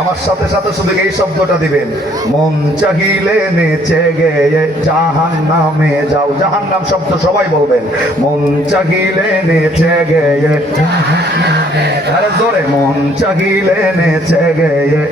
আমার সাথে সাথে শুধু এই শব্দটা দিবেন, মন চাহিলে নেচে গেয়ে জাহান্নামে যাও। জাহান্নাম শব্দ সবাই বলবেন, মন চাহিলে নেচে গেয়ে জাহান্নামে, আরে জোরে, মন চাহিলে নেচে গেয়ে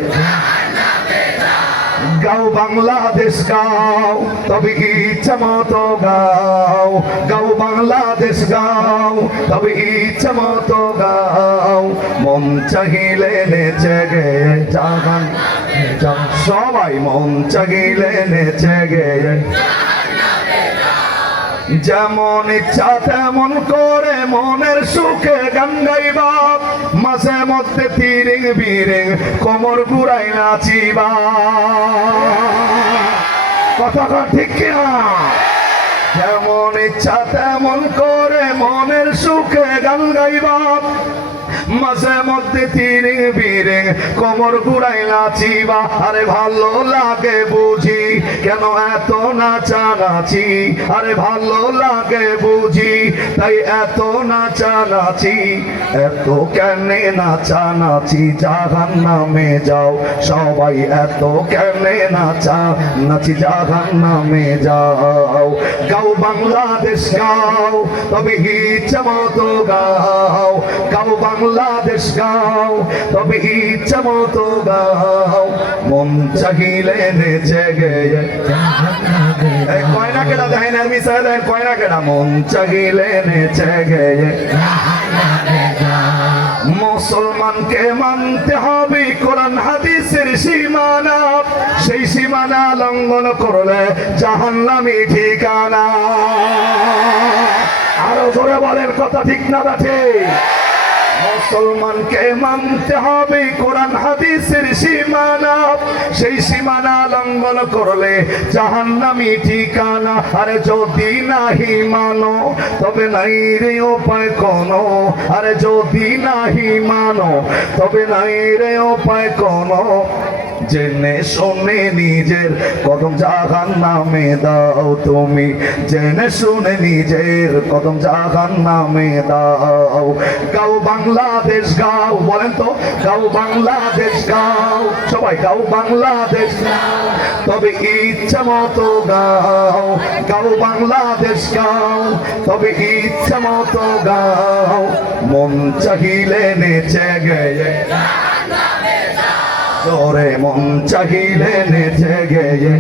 গাও বাংলাদেশ গাও, তবে ইচ্ছা মতো গাও। গাও বাংলাদেশ গাও, তবে ইচ্ছা মতো গাও। মন চাহিলে নেচে গেয়ে জাহান্নামে যাও। সবাই মন চাহিলে নেচে গেয়ে যেমন ইচ্ছা তেমন করে মনের সুখে গান গাইবা, মাঝে মধ্যে তিরিং বিরিং কোমর ঘুরাই নাচিবা। কথাটা ঠিক কিনা? যেমন ইচ্ছা তেমন করে মনের সুখে গান গাইবা, মাঝে মধ্যে তিরিং বিরিং কোমর ঘুরাই নাচিবা। আরে ভালো লাগে বুঝি কেন এত নাচানাচি, আরে ভালো লাগে বুঝি তাই এত নাচানাচি। এত কেনে নাচানাচি, জাহান্নামে যাও। সবাই এত কেনে নাচানাচি, জাহান্নামে যাও। গাও বাংলাদেশ গাও, তবে ইচ্ছা মতো গাও। গাও বাংলাদেশ গাও, তবে ইচ্ছা মতো গাও। মন চাহিলে নেচে গেয়ে কয়না কেটা দেখেন, আমি চাই দেখেন কয়না কেটা। মন চাহিলে নেচে গেয়ে মুসলমানকে মানতে হবে কোরআন হাদিসের সীমানা, সেই সীমানা লঙ্ঘন করলে জাহান্নামী ঠিকানা। আরো জোরে বলেন, কথা ঠিক না ঠিক? মুসলমানকে মানতে হবে কোরআন হাদিসের সীমানা, সেই সীমানা লঙ্ঘন করলে জাহান্নামী ঠিকানা। আরে যদি নাহি মানো তবে নাই রে উপায় কোনো, আরে যদি নাহি মানো তবে নাই রে উপায় কোনো। জেনে শুনে নিজের কদম জাহান্নামে দাও তুমি, জেনে শুনে নিজের কদম জাহান্নামে দাও। গাও বাংলাদেশ গাও, বলেন তো, গাও বাংলাদেশ গাও। সবাই গাও বাংলাদেশ গাও, তবে ইচ্ছা মতো গাও। গাও বাংলাদেশ গাও, তবে ইচ্ছা মতো গাও। মন চাহিলে নেচে গেয়ে জোরে, মন চাহিলে নেচে গেয়ে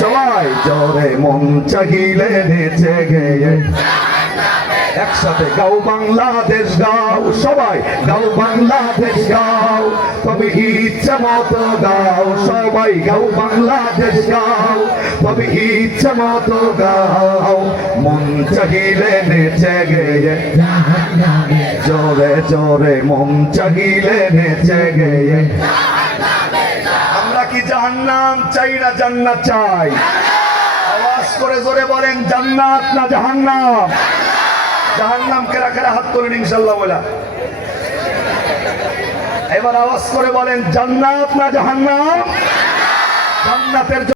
সবাই জোরে, মন চাহিলে নেচে গেয়ে একসাথে গাও বাংলাদেশ গাও। সবাই গাও বাংলাদেশ গাও, তবে ইচ্ছা মতো গাও। সবাই গাও বাংলাদেশ গাও, তবে ইচ্ছা মতো গাও। মন চাহিলে নেচে গেয়ে জোরে জোরে, মন চাহিলে নেচে গেয়ে। আমরা কি জাহান্নাম চাই না জান্নাত চাই? আওয়াজ করে জোরে বলেন, জান্নাত না জাহান্নাম? জাহান্নাম কেরা কেরা হাত তোলেন ইনশাআল্লাহ বলা। এবার আওয়াজ করে বলেন, জান্নাত না জাহান্নাম? জান্নাতের